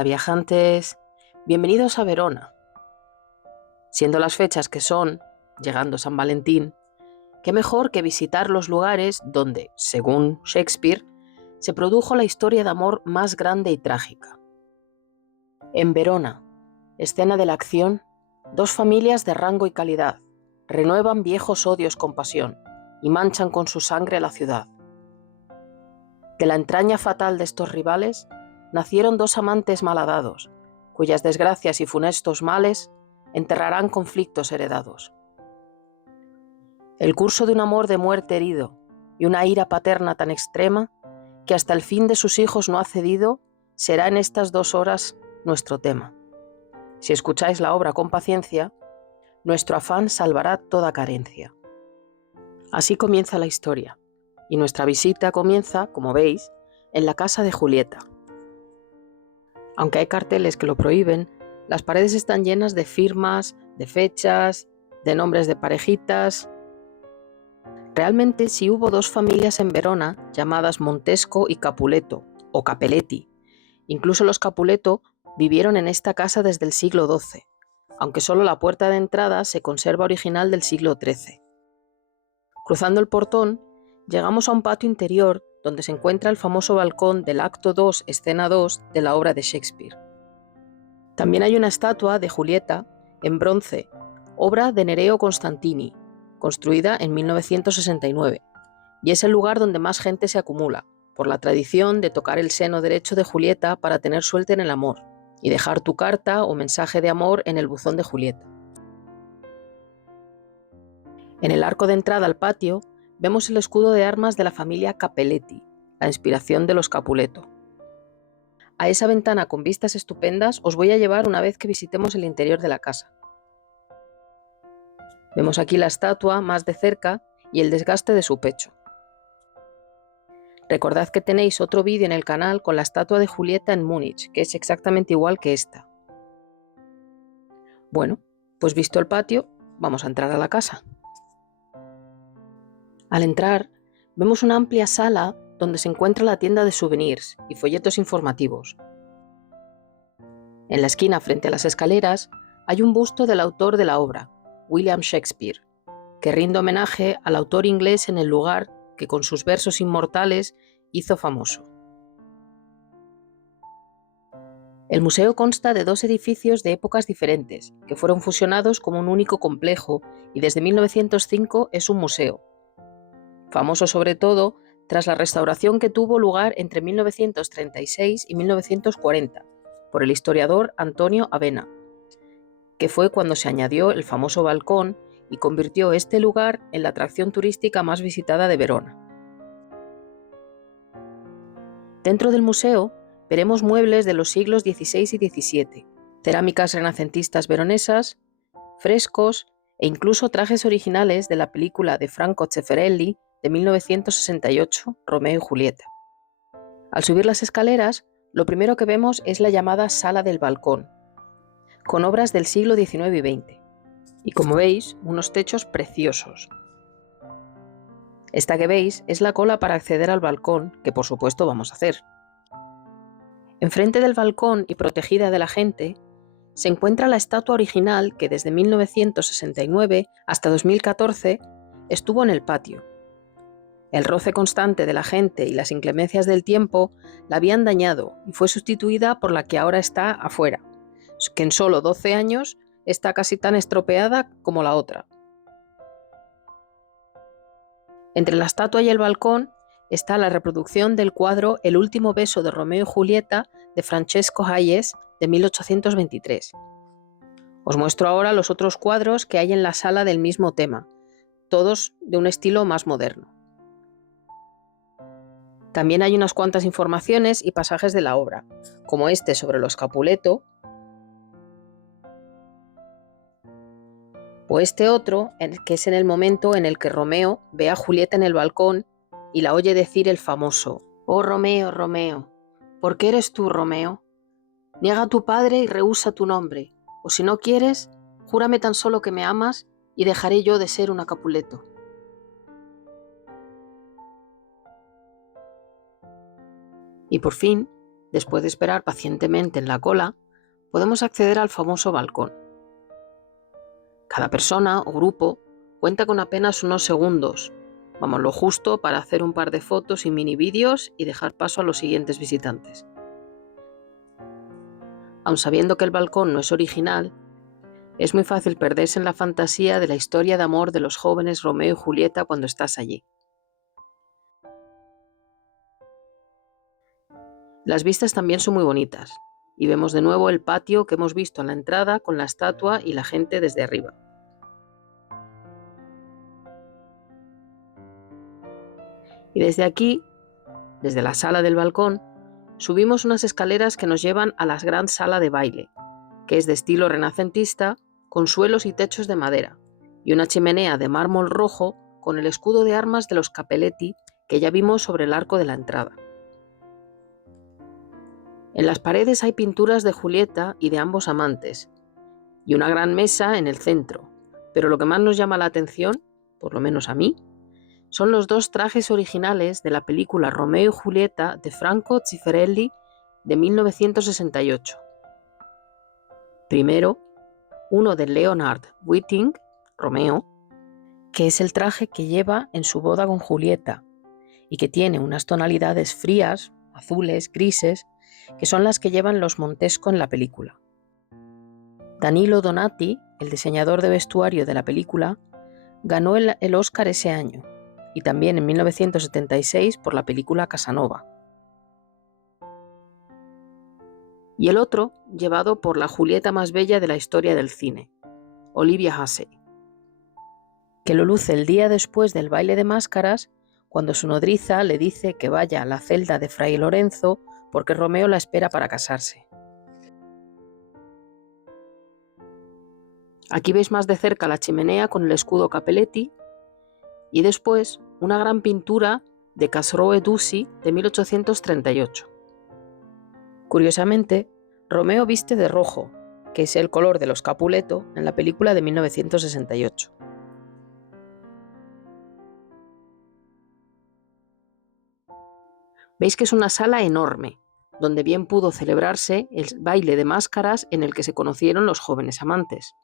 Hola viajantes, bienvenidos a Verona. Siendo las fechas que son, llegando San Valentín, qué mejor que visitar los lugares donde, según Shakespeare, se produjo la historia de amor más grande y trágica. En Verona, escena de la acción, dos familias de rango y calidad renuevan viejos odios con pasión y manchan con su sangre la ciudad. De la entraña fatal de estos rivales nacieron dos amantes malhadados, cuyas desgracias y funestos males enterrarán conflictos heredados. El curso de un amor de muerte herido y una ira paterna tan extrema que hasta el fin de sus hijos no ha cedido, será en estas 2 horas nuestro tema. Si escucháis la obra con paciencia, nuestro afán salvará toda carencia. Así comienza la historia, y nuestra visita comienza, como veis, en la casa de Julieta. Aunque hay carteles que lo prohíben, las paredes están llenas de firmas, de fechas, de nombres de parejitas. Realmente sí hubo 2 familias en Verona llamadas Montesco y Capuleto, o Capelletti. Incluso los Capuleto vivieron en esta casa desde el siglo XII, aunque solo la puerta de entrada se conserva original del siglo XIII. Cruzando el portón, llegamos a un patio interior donde se encuentra el famoso balcón del acto 2, escena 2 de la obra de Shakespeare. También hay una estatua de Julieta en bronce, obra de Nereo Constantini, construida en 1969, y es el lugar donde más gente se acumula, por la tradición de tocar el seno derecho de Julieta para tener suerte en el amor, y dejar tu carta o mensaje de amor en el buzón de Julieta. En el arco de entrada al patio vemos el escudo de armas de la familia Capelletti, la inspiración de los Capuleto. A esa ventana con vistas estupendas os voy a llevar una vez que visitemos el interior de la casa. Vemos aquí la estatua más de cerca y el desgaste de su pecho. Recordad que tenéis otro vídeo en el canal con la estatua de Julieta en Múnich, que es exactamente igual que esta. Bueno, pues visto el patio, vamos a entrar a la casa. Al entrar, vemos una amplia sala donde se encuentra la tienda de souvenirs y folletos informativos. En la esquina, frente a las escaleras, hay un busto del autor de la obra, William Shakespeare, que rinde homenaje al autor inglés en el lugar que con sus versos inmortales hizo famoso. El museo consta de 2 edificios de épocas diferentes, que fueron fusionados como un único complejo y desde 1905 es un museo, famoso sobre todo tras la restauración que tuvo lugar entre 1936 y 1940 por el historiador Antonio Avena, que fue cuando se añadió el famoso balcón y convirtió este lugar en la atracción turística más visitada de Verona. Dentro del museo veremos muebles de los siglos XVI y XVII, cerámicas renacentistas veronesas, frescos e incluso trajes originales de la película de Franco Zeffirelli de 1968, Romeo y Julieta. Al subir las escaleras, lo primero que vemos es la llamada Sala del Balcón, con obras del siglo XIX y XX, y como veis, unos techos preciosos. Esta que veis es la cola para acceder al balcón, que por supuesto vamos a hacer. Enfrente del balcón y protegida de la gente, se encuentra la estatua original que desde 1969 hasta 2014 estuvo en el patio. El roce constante de la gente y las inclemencias del tiempo la habían dañado y fue sustituida por la que ahora está afuera, que en solo 12 años está casi tan estropeada como la otra. Entre la estatua y el balcón está la reproducción del cuadro El último beso de Romeo y Julieta de Francesco Hayez de 1823. Os muestro ahora los otros cuadros que hay en la sala del mismo tema, todos de un estilo más moderno. También hay unas cuantas informaciones y pasajes de la obra, como este sobre los Capuleto, o este otro, que es en el momento en el que Romeo ve a Julieta en el balcón y la oye decir el famoso: «Oh Romeo, Romeo, ¿por qué eres tú, Romeo? Niega a tu padre y rehúsa tu nombre, o si no quieres, júrame tan solo que me amas y dejaré yo de ser una Capuleto». Y por fin, Después de esperar pacientemente en la cola, podemos acceder al famoso balcón. Cada persona o grupo cuenta con apenas unos segundos, vamos, lo justo para hacer un par de fotos y mini vídeos y dejar paso a los siguientes visitantes. Aun sabiendo que el balcón no es original, es muy fácil perderse en la fantasía de la historia de amor de los jóvenes Romeo y Julieta cuando estás allí. Las vistas también son muy bonitas, y vemos de nuevo el patio que hemos visto en la entrada con la estatua y la gente desde arriba. Y desde aquí, desde la sala del balcón, subimos unas escaleras que nos llevan a la gran sala de baile, que es de estilo renacentista, con suelos y techos de madera, y una chimenea de mármol rojo con el escudo de armas de los Cappelletti que ya vimos sobre el arco de la entrada. En las paredes hay pinturas de Julieta y de ambos amantes, y una gran mesa en el centro, pero lo que más nos llama la atención, por lo menos a mí, son los dos trajes originales de la película Romeo y Julieta de Franco Zeffirelli de 1968. Primero, uno de Leonard Whiting, Romeo, que es el traje que lleva en su boda con Julieta y que tiene unas tonalidades frías, azules, grises, que son las que llevan los Montesco en la película. Danilo Donati, el diseñador de vestuario de la película, ganó el Oscar ese año, y también en 1976 por la película Casanova. Y el otro, llevado por la Julieta más bella de la historia del cine, Olivia Hussey, que lo luce el día después del baile de máscaras, cuando su nodriza le dice que vaya a la celda de Fray Lorenzo porque Romeo la espera para casarse. Aquí veis más de cerca la chimenea con el escudo Cappelletti y después una gran pintura de Casroe Dusi de 1838. Curiosamente, Romeo viste de rojo, que es el color de los Capuleto en la película de 1968. Veis que es una sala enorme, donde bien pudo celebrarse el baile de máscaras en el que se conocieron los jóvenes amantes.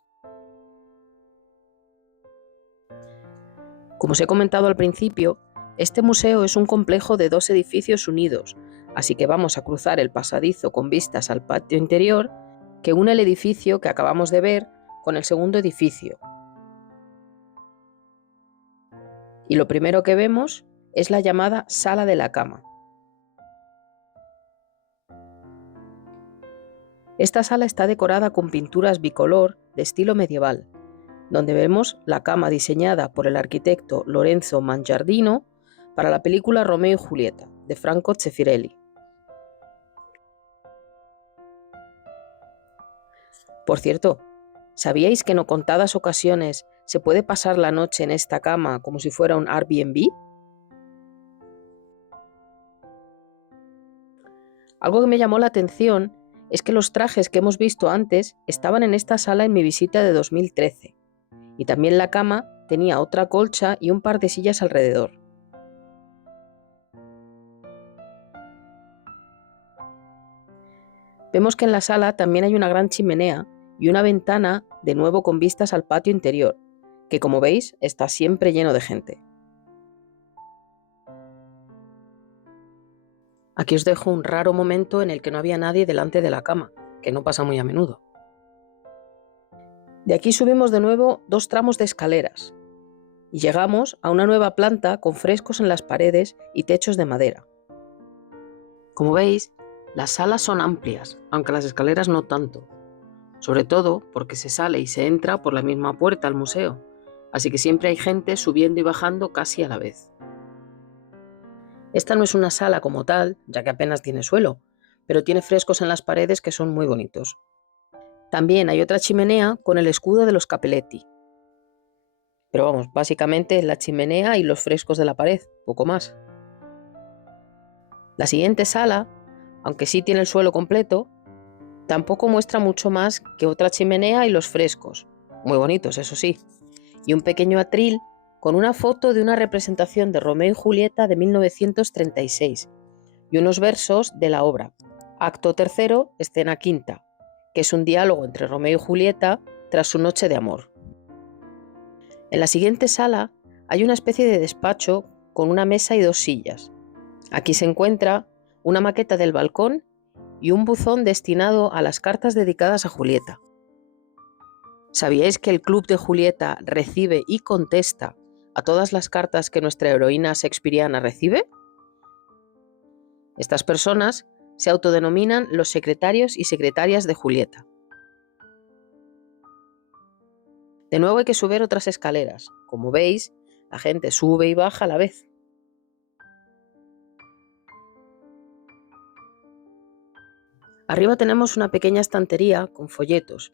Como os he comentado al principio, este museo es un complejo de dos edificios unidos, así que vamos a cruzar el pasadizo con vistas al patio interior que une el edificio que acabamos de ver con el segundo edificio. Y lo primero que vemos es la llamada Sala de la Cama. Esta sala está decorada con pinturas bicolor de estilo medieval, donde vemos la cama diseñada por el arquitecto Lorenzo Mangiardino para la película Romeo y Julieta, de Franco Zeffirelli. Por cierto, ¿sabíais que en no contadas ocasiones se puede pasar la noche en esta cama como si fuera un Airbnb? Algo que me llamó la atención es que los trajes que hemos visto antes estaban en esta sala en mi visita de 2013, y también la cama tenía otra colcha y un par de sillas alrededor. Vemos que en la sala también hay una gran chimenea y una ventana, de nuevo con vistas al patio interior, que como veis está siempre lleno de gente. Aquí os dejo un raro momento en el que no había nadie delante de la cama, que no pasa muy a menudo. De aquí subimos de nuevo 2 tramos de escaleras y llegamos a una nueva planta con frescos en las paredes y techos de madera. Como veis, las salas son amplias, aunque las escaleras no tanto, sobre todo porque se sale y se entra por la misma puerta al museo, así que siempre hay gente subiendo y bajando casi a la vez. Esta no es una sala como tal, ya que apenas tiene suelo, pero tiene frescos en las paredes que son muy bonitos. También hay otra chimenea con el escudo de los Cappelletti. Pero vamos, básicamente la chimenea y los frescos de la pared, poco más. La siguiente sala, aunque sí tiene el suelo completo, tampoco muestra mucho más que otra chimenea y los frescos, muy bonitos, eso sí, y un pequeño atril con una foto de una representación de Romeo y Julieta de 1936 y unos versos de la obra. Acto tercero, escena quinta, que es un diálogo entre Romeo y Julieta tras su noche de amor. En la siguiente sala hay una especie de despacho con una mesa y 2 sillas. Aquí se encuentra una maqueta del balcón y un buzón destinado a las cartas dedicadas a Julieta. ¿Sabíais que el club de Julieta recibe y contesta a todas las cartas que nuestra heroína shakespeariana recibe? Estas personas se autodenominan los secretarios y secretarias de Julieta. De nuevo hay que subir otras escaleras. Como veis, la gente sube y baja a la vez. Arriba tenemos una pequeña estantería con folletos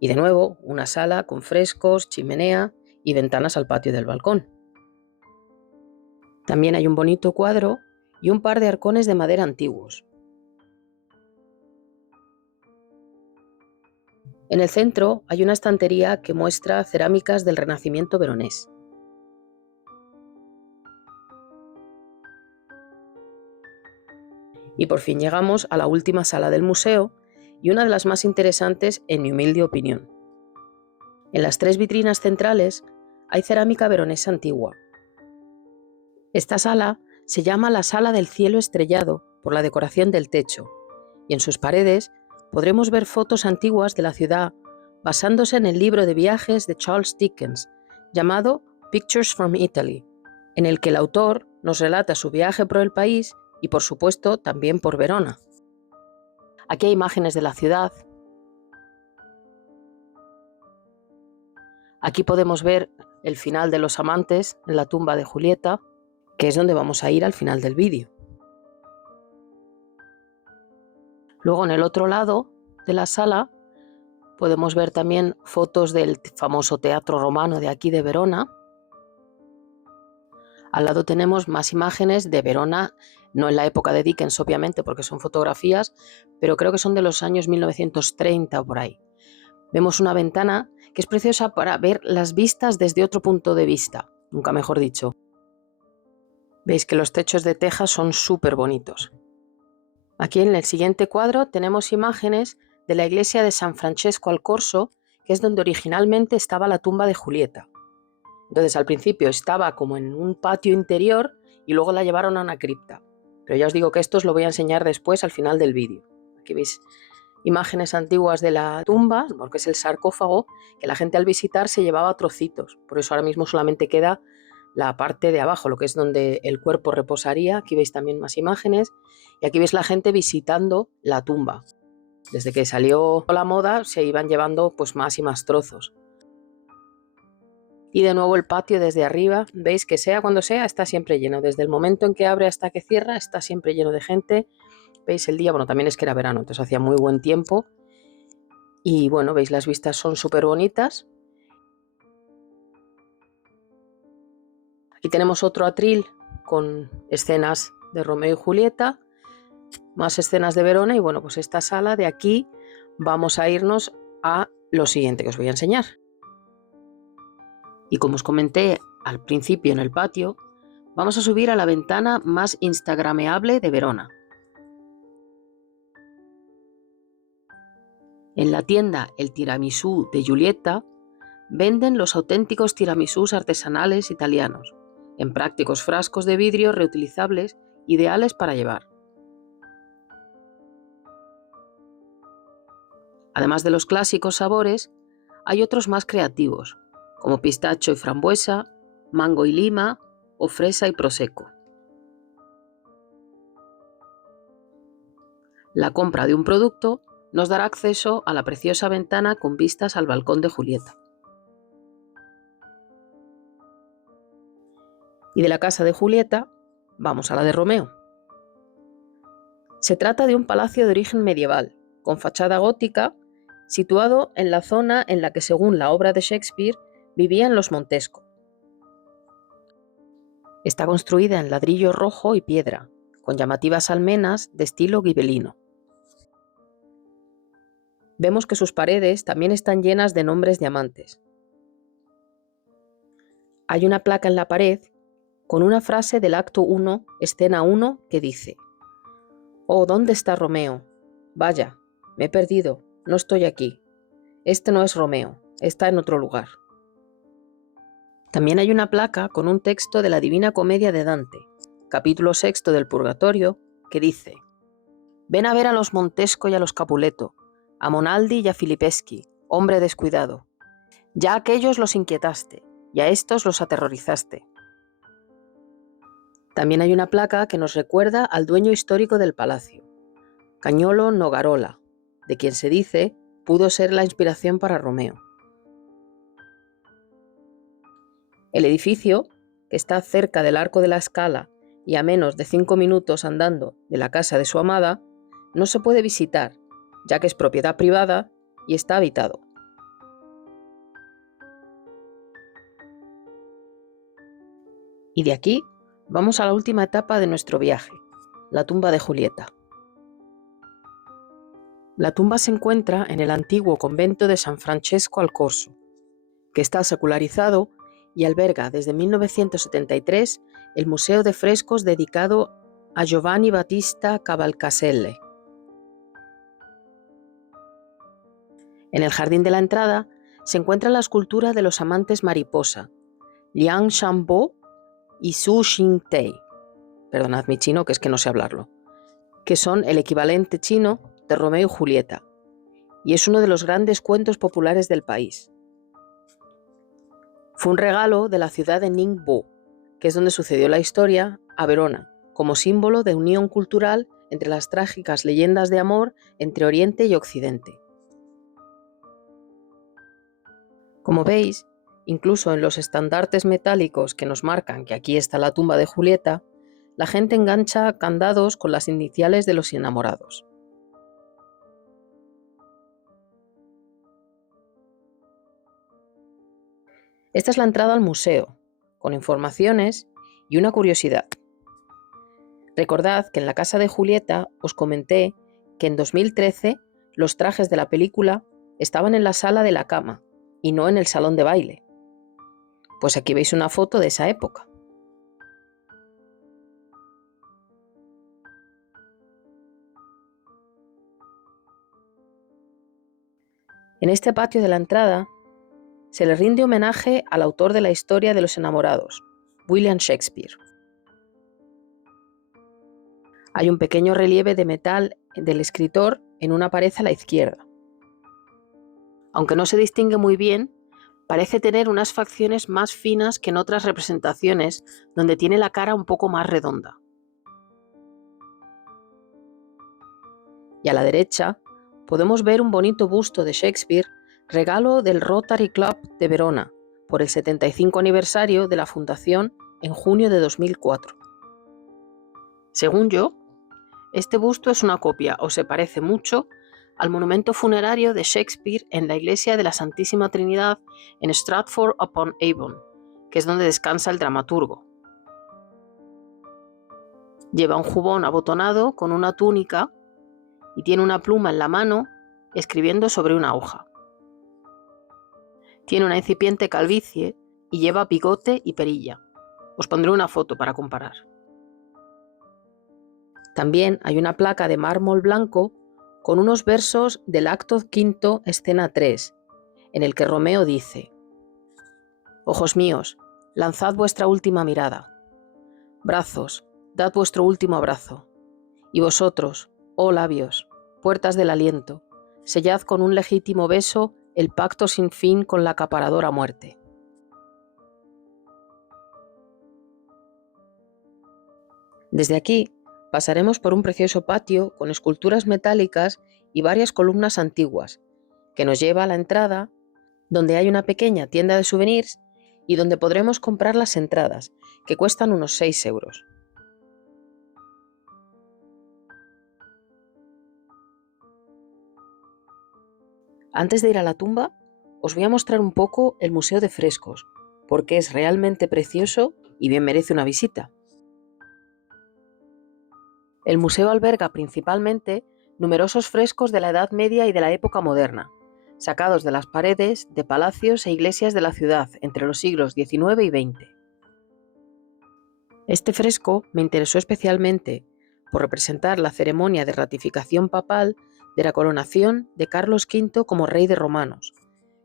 y de nuevo una sala con frescos, chimenea y ventanas al patio del balcón. También hay un bonito cuadro y un par de arcones de madera antiguos. En el centro hay una estantería que muestra cerámicas del Renacimiento veronés. Y por fin llegamos a la última sala del museo y una de las más interesantes en mi humilde opinión. En las 3 vitrinas centrales hay cerámica veronesa antigua. Esta sala se llama la Sala del Cielo Estrellado por la decoración del techo, y en sus paredes podremos ver fotos antiguas de la ciudad basándose en el libro de viajes de Charles Dickens, llamado Pictures from Italy, en el que el autor nos relata su viaje por el país y, por supuesto, también por Verona. Aquí hay imágenes de la ciudad. Aquí podemos ver el final de los amantes en la tumba de Julieta, que es donde vamos a ir al final del vídeo. Luego, en el otro lado de la sala, podemos ver también fotos del famoso teatro romano de aquí de Verona. Al lado tenemos más imágenes de Verona, no en la época de Dickens, obviamente, porque son fotografías, pero creo que son de los años 1930 o por ahí. Vemos una ventana que es preciosa para ver las vistas desde otro punto de vista, nunca mejor dicho. Veis que los techos de teja son súper bonitos. Aquí en el siguiente cuadro tenemos imágenes de la iglesia de San Francesco al Corso, que es donde originalmente estaba la tumba de Julieta. Entonces al principio estaba como en un patio interior y luego la llevaron a una cripta. Pero ya os digo que esto os lo voy a enseñar después al final del vídeo. Aquí veis imágenes antiguas de la tumba, porque es el sarcófago, que la gente al visitar se llevaba trocitos. Por eso ahora mismo solamente queda la parte de abajo, lo que es donde el cuerpo reposaría. Aquí veis también más imágenes. Y aquí veis la gente visitando la tumba. Desde que salió la moda se iban llevando pues más y más trozos. Y de nuevo el patio desde arriba, veis que sea cuando sea, está siempre lleno. Desde el momento en que abre hasta que cierra, está siempre lleno de gente. Veis el día, bueno, también es que era verano, entonces hacía muy buen tiempo. Y bueno, veis las vistas son súper bonitas. Aquí tenemos otro atril con escenas de Romeo y Julieta, más escenas de Verona y bueno, pues esta sala de aquí vamos a irnos a lo siguiente que os voy a enseñar. Y como os comenté al principio en el patio, vamos a subir a la ventana más instagrameable de Verona. En la tienda El Tiramisú de Giulietta venden los auténticos tiramisús artesanales italianos, en prácticos frascos de vidrio reutilizables ideales para llevar. Además de los clásicos sabores, hay otros más creativos, como pistacho y frambuesa, mango y lima o fresa y prosecco. La compra de un producto nos dará acceso a la preciosa ventana con vistas al balcón de Julieta. Y de la casa de Julieta vamos a la de Romeo. Se trata de un palacio de origen medieval, con fachada gótica, situado en la zona en la que, según la obra de Shakespeare, vivían los Montesco. Está construida en ladrillo rojo y piedra, con llamativas almenas de estilo ghibellino. Vemos que sus paredes también están llenas de nombres de amantes. Hay una placa en la pared con una frase del acto 1, escena 1, que dice: Oh, ¿dónde está Romeo? Vaya, me he perdido, no estoy aquí. Este no es Romeo, está en otro lugar. También hay una placa con un texto de la Divina Comedia de Dante, capítulo 6 del Purgatorio, que dice: Ven a ver a los Montesco y a los Capuleto, a Monaldi y a Filipeschi, hombre descuidado. Ya a aquellos los inquietaste, y a estos los aterrorizaste. También hay una placa que nos recuerda al dueño histórico del palacio, Cagnolo Nogarola, de quien se dice pudo ser la inspiración para Romeo. El edificio, que está cerca del Arco de la Scala y a menos de 5 minutos andando de la casa de su amada, no se puede visitar, ya que es propiedad privada y está habitado. Y de aquí vamos a la última etapa de nuestro viaje, la tumba de Julieta. La tumba se encuentra en el antiguo convento de San Francesco al Corso, que está secularizado y alberga desde 1973 el Museo de Frescos dedicado a Giovanni Battista Cavalcaselle. En el jardín de la entrada se encuentra la escultura de los amantes mariposa, Liang Shanbo y Su Xingtei, perdonad mi chino que es que no sé hablarlo, que son el equivalente chino de Romeo y Julieta, y es uno de los grandes cuentos populares del país. Fue un regalo de la ciudad de Ningbo, que es donde sucedió la historia, a Verona, como símbolo de unión cultural entre las trágicas leyendas de amor entre Oriente y Occidente. Como veis, incluso en los estandartes metálicos que nos marcan que aquí está la tumba de Julieta, la gente engancha candados con las iniciales de los enamorados. Esta es la entrada al museo, con informaciones y una curiosidad. Recordad que en la casa de Julieta os comenté que en 2013 los trajes de la película estaban en la sala de la cama y no en el salón de baile. Pues aquí veis una foto de esa época. En este patio de la entrada se le rinde homenaje al autor de la historia de los enamorados, William Shakespeare. Hay un pequeño relieve de metal del escritor en una pared a la izquierda. Aunque no se distingue muy bien, parece tener unas facciones más finas que en otras representaciones, donde tiene la cara un poco más redonda. Y a la derecha podemos ver un bonito busto de Shakespeare, regalo del Rotary Club de Verona, por el 75 aniversario de la fundación en junio de 2004. Según yo, este busto es una copia o se parece mucho al monumento funerario de Shakespeare en la iglesia de la Santísima Trinidad en Stratford-upon-Avon, que es donde descansa el dramaturgo. Lleva un jubón abotonado con una túnica y tiene una pluma en la mano escribiendo sobre una hoja. Tiene una incipiente calvicie y lleva bigote y perilla. Os pondré una foto para comparar. También hay una placa de mármol blanco con unos versos del acto quinto, escena 3, en el que Romeo dice: Ojos míos, lanzad vuestra última mirada. Brazos, dad vuestro último abrazo. Y vosotros, oh labios, puertas del aliento, sellad con un legítimo beso el pacto sin fin con la acaparadora muerte. Desde aquí pasaremos por un precioso patio con esculturas metálicas y varias columnas antiguas, que nos lleva a la entrada, donde hay una pequeña tienda de souvenirs y donde podremos comprar las entradas, que cuestan unos 6 euros. Antes de ir a la tumba, os voy a mostrar un poco el Museo de Frescos, porque es realmente precioso y bien merece una visita. El museo alberga principalmente numerosos frescos de la Edad Media y de la época moderna, sacados de las paredes de palacios e iglesias de la ciudad entre los siglos XIX y XX. Este fresco me interesó especialmente por representar la ceremonia de ratificación papal de la coronación de Carlos V como rey de romanos,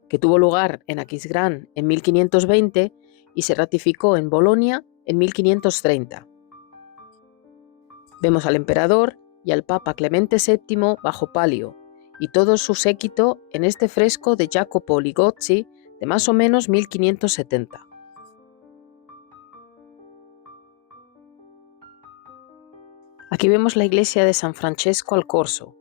que tuvo lugar en Aquisgrán en 1520 y se ratificó en Bolonia en 1530. Vemos al emperador y al papa Clemente VII bajo palio y todo su séquito en este fresco de Jacopo Ligozzi de más o menos 1570. Aquí vemos la iglesia de San Francesco al Corso,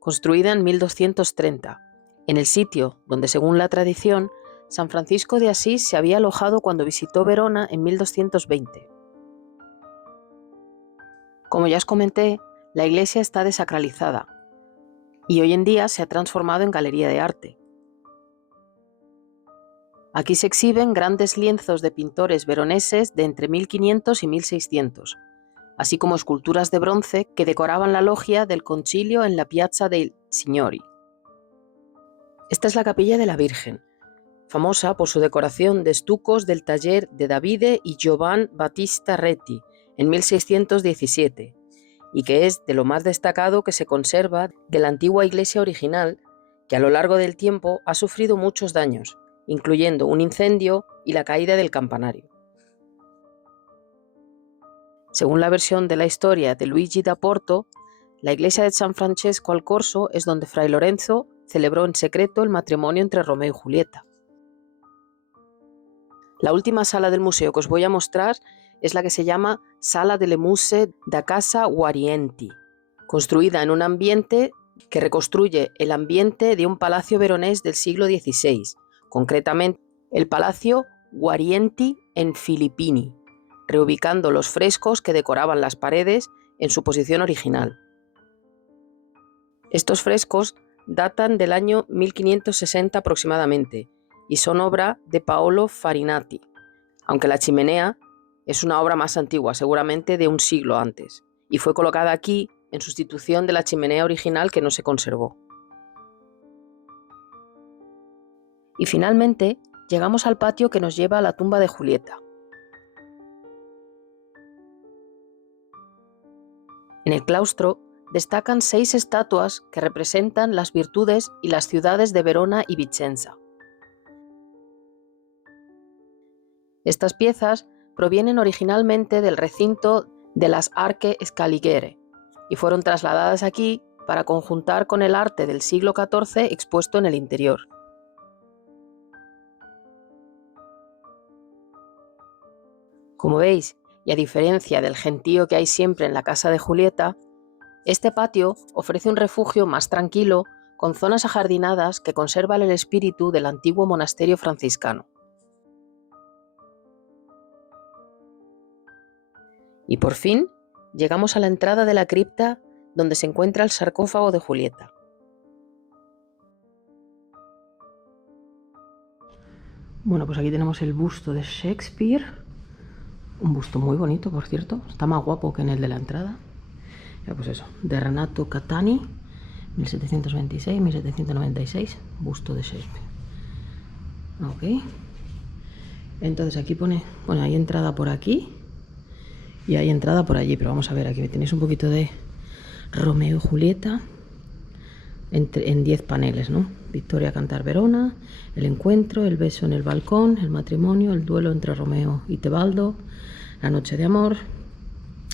construida en 1230, en el sitio donde, según la tradición, San Francisco de Asís se había alojado cuando visitó Verona en 1220. Como ya os comenté, la iglesia está desacralizada y hoy en día se ha transformado en galería de arte. Aquí se exhiben grandes lienzos de pintores veroneses de entre 1500 y 1600, así como esculturas de bronce que decoraban la loggia del Concilio en la Piazza dei Signori. Esta es la capilla de la Virgen, famosa por su decoración de estucos del taller de Davide y Giovan Battista Reti en 1617, y que es de lo más destacado que se conserva de la antigua iglesia original, que a lo largo del tiempo ha sufrido muchos daños, incluyendo un incendio y la caída del campanario. Según la versión de la historia de Luigi da Porto, la iglesia de San Francesco al Corso es donde Fray Lorenzo celebró en secreto el matrimonio entre Romeo y Julieta. La última sala del museo que os voy a mostrar es la que se llama Sala delle Muse da Casa Guarienti, construida en un ambiente que reconstruye el ambiente de un palacio veronés del siglo XVI, concretamente el Palacio Guarienti en Filippini, reubicando los frescos que decoraban las paredes en su posición original. Estos frescos datan del año 1560 aproximadamente y son obra de Paolo Farinati, aunque la chimenea es una obra más antigua, seguramente de un siglo antes, y fue colocada aquí en sustitución de la chimenea original que no se conservó. Y finalmente llegamos al patio que nos lleva a la tumba de Julieta. En el claustro destacan 6 estatuas que representan las virtudes y las ciudades de Verona y Vicenza. Estas piezas provienen originalmente del recinto de las Arche Scaligere y fueron trasladadas aquí para conjuntar con el arte del siglo XIV expuesto en el interior. Como veis, y a diferencia del gentío que hay siempre en la casa de Julieta, este patio ofrece un refugio más tranquilo con zonas ajardinadas que conservan el espíritu del antiguo monasterio franciscano. Y por fin llegamos a la entrada de la cripta donde se encuentra el sarcófago de Julieta. Bueno, pues aquí tenemos el busto de Shakespeare, un busto muy bonito, por cierto, está más guapo que en el de la entrada. Ya pues eso, de Renato Catani, 1726-1796, busto de Shakespeare. Ok. Entonces aquí pone, bueno, hay entrada por aquí y hay entrada por allí, pero vamos a ver, aquí tenéis un poquito de Romeo y Julieta en 10 paneles, ¿no? Victoria cantar Verona, el encuentro, el beso en el balcón, el matrimonio, el duelo entre Romeo y Tebaldo, la noche de amor,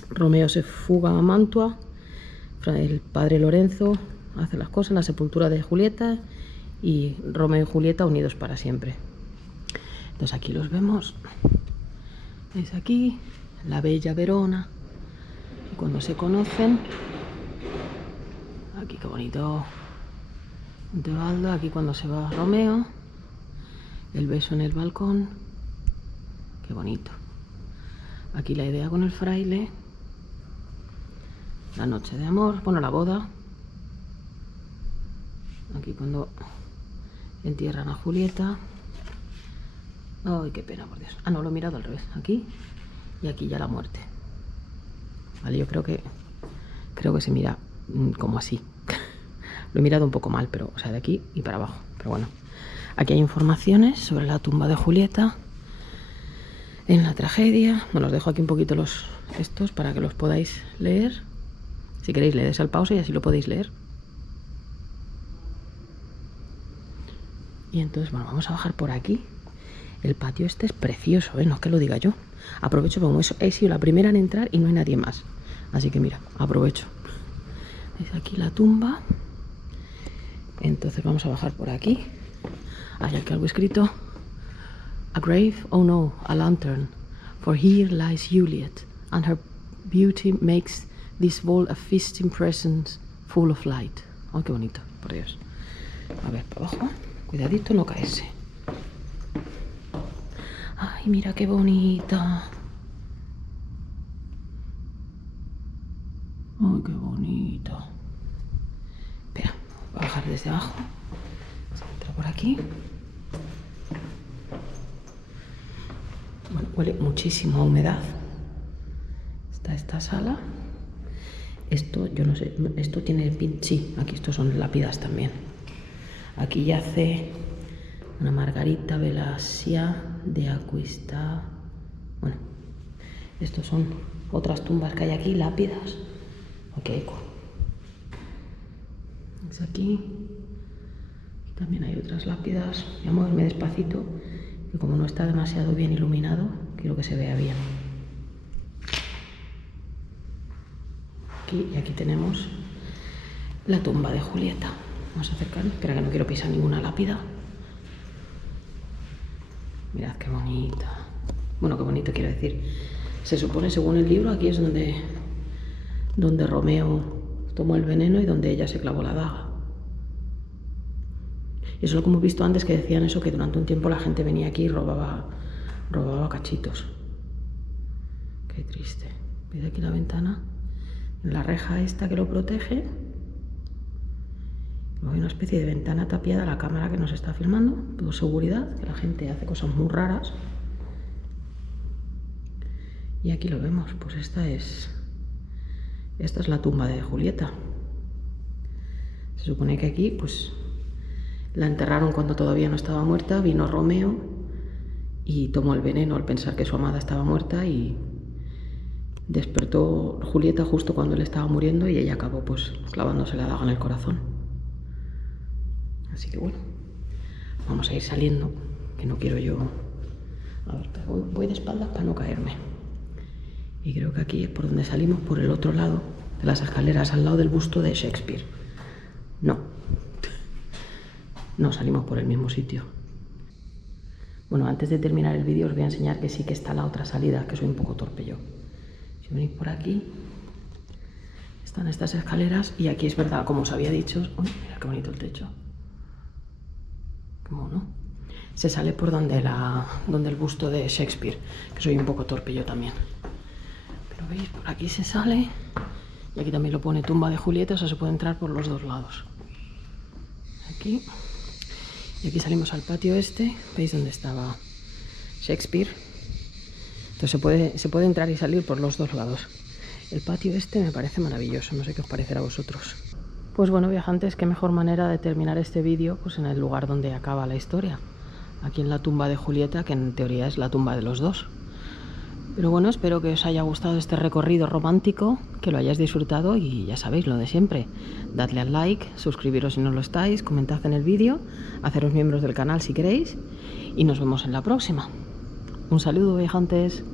Romeo se fuga a Mantua, el padre Lorenzo hace las cosas, la sepultura de Julieta y Romeo y Julieta unidos para siempre. Entonces aquí los vemos, es aquí, la bella Verona, y cuando se conocen, aquí qué bonito, Tebaldo, aquí cuando se va Romeo, el beso en el balcón, qué bonito. Aquí la idea con el fraile, la noche de amor, bueno, la boda, aquí cuando entierran a Julieta. Ay, qué pena, por Dios. Ah, no, lo he mirado al revés, aquí y aquí ya la muerte. Vale, yo creo que se mira como así. Lo he mirado un poco mal, pero, o sea, de aquí y para abajo. Pero bueno, aquí hay informaciones sobre la tumba de Julieta en la tragedia. Bueno, os dejo aquí un poquito estos para que los podáis leer. Si queréis, le des al pause y así lo podéis leer. Y entonces, bueno, vamos a bajar por aquí. El patio este es precioso, ¿eh? No es que lo diga yo. Aprovecho, como eso, he sido la primera en entrar y no hay nadie más. Así que mira, aprovecho. ¿Veis aquí la tumba? Entonces vamos a bajar por aquí. Hay aquí algo escrito. A grave, oh no, a lantern. For here lies Juliet, and her beauty makes this vault a feasting presence full of light. Ay, qué bonito, por Dios. A ver, para abajo. Cuidadito, no caerse. Ay, mira qué bonita. Ay, qué bonita. Espera, voy a bajar desde abajo. Vamos a entrar por aquí. Bueno, huele muchísimo a humedad. Está esta sala. Esto, yo no sé, esto tiene... Sí, aquí estos son lápidas también. Aquí yace una Margarita Velasia de Acuista. Bueno, estos son otras tumbas que hay aquí, lápidas. Aquí hay eco. Es aquí. También hay otras lápidas. Voy a moverme despacito, que como no está demasiado bien iluminado, quiero que se vea bien. Aquí, y aquí tenemos la tumba de Julieta. Vamos a acercarnos. Espera, que no quiero pisar ninguna lápida. Mirad qué bonita. Bueno, qué bonito quiero decir. Se supone, según el libro, aquí es donde Romeo tomó el veneno y donde ella se clavó la daga. Y eso es lo que hemos visto antes, que decían eso, que durante un tiempo la gente venía aquí y robaba cachitos. Qué triste. ¿Veis aquí la ventana? La reja esta que lo protege. Luego hay una especie de ventana tapiada a la cámara que nos está filmando, por seguridad, que la gente hace cosas muy raras. Y aquí lo vemos, pues esta es la tumba de Julieta. Se supone que aquí, pues, la enterraron cuando todavía no estaba muerta, vino Romeo y tomó el veneno al pensar que su amada estaba muerta y despertó Julieta justo cuando él estaba muriendo y ella acabó, pues, clavándose la daga en el corazón. Así que bueno, vamos a ir saliendo, que no quiero yo... A ver, voy de espaldas para no caerme. Y creo que aquí es por donde salimos, por el otro lado de las escaleras, al lado del busto de Shakespeare. No, salimos por el mismo sitio. Bueno, antes de terminar el vídeo os voy a enseñar que sí que está la otra salida, que soy un poco torpe yo. Si venís por aquí, están estas escaleras y aquí es verdad, como os había dicho... Uy, mira qué bonito el techo. Qué mono. Se sale por donde el busto de Shakespeare, que soy un poco torpe yo también. Pero veis, por aquí se sale y aquí también lo pone tumba de Julieta, o sea, se puede entrar por los dos lados. Aquí. Y aquí salimos al patio este, veis dónde estaba Shakespeare. Entonces se puede entrar y salir por los dos lados. El patio este me parece maravilloso, no sé qué os parecerá a vosotros. Pues bueno, viajantes, qué mejor manera de terminar este vídeo pues en el lugar donde acaba la historia. Aquí en la tumba de Julieta, que en teoría es la tumba de los dos. Pero bueno, espero que os haya gustado este recorrido romántico, que lo hayáis disfrutado y ya sabéis lo de siempre. Dadle al like, suscribiros si no lo estáis, comentad en el vídeo, haceros miembros del canal si queréis y nos vemos en la próxima. Un saludo, viajantes.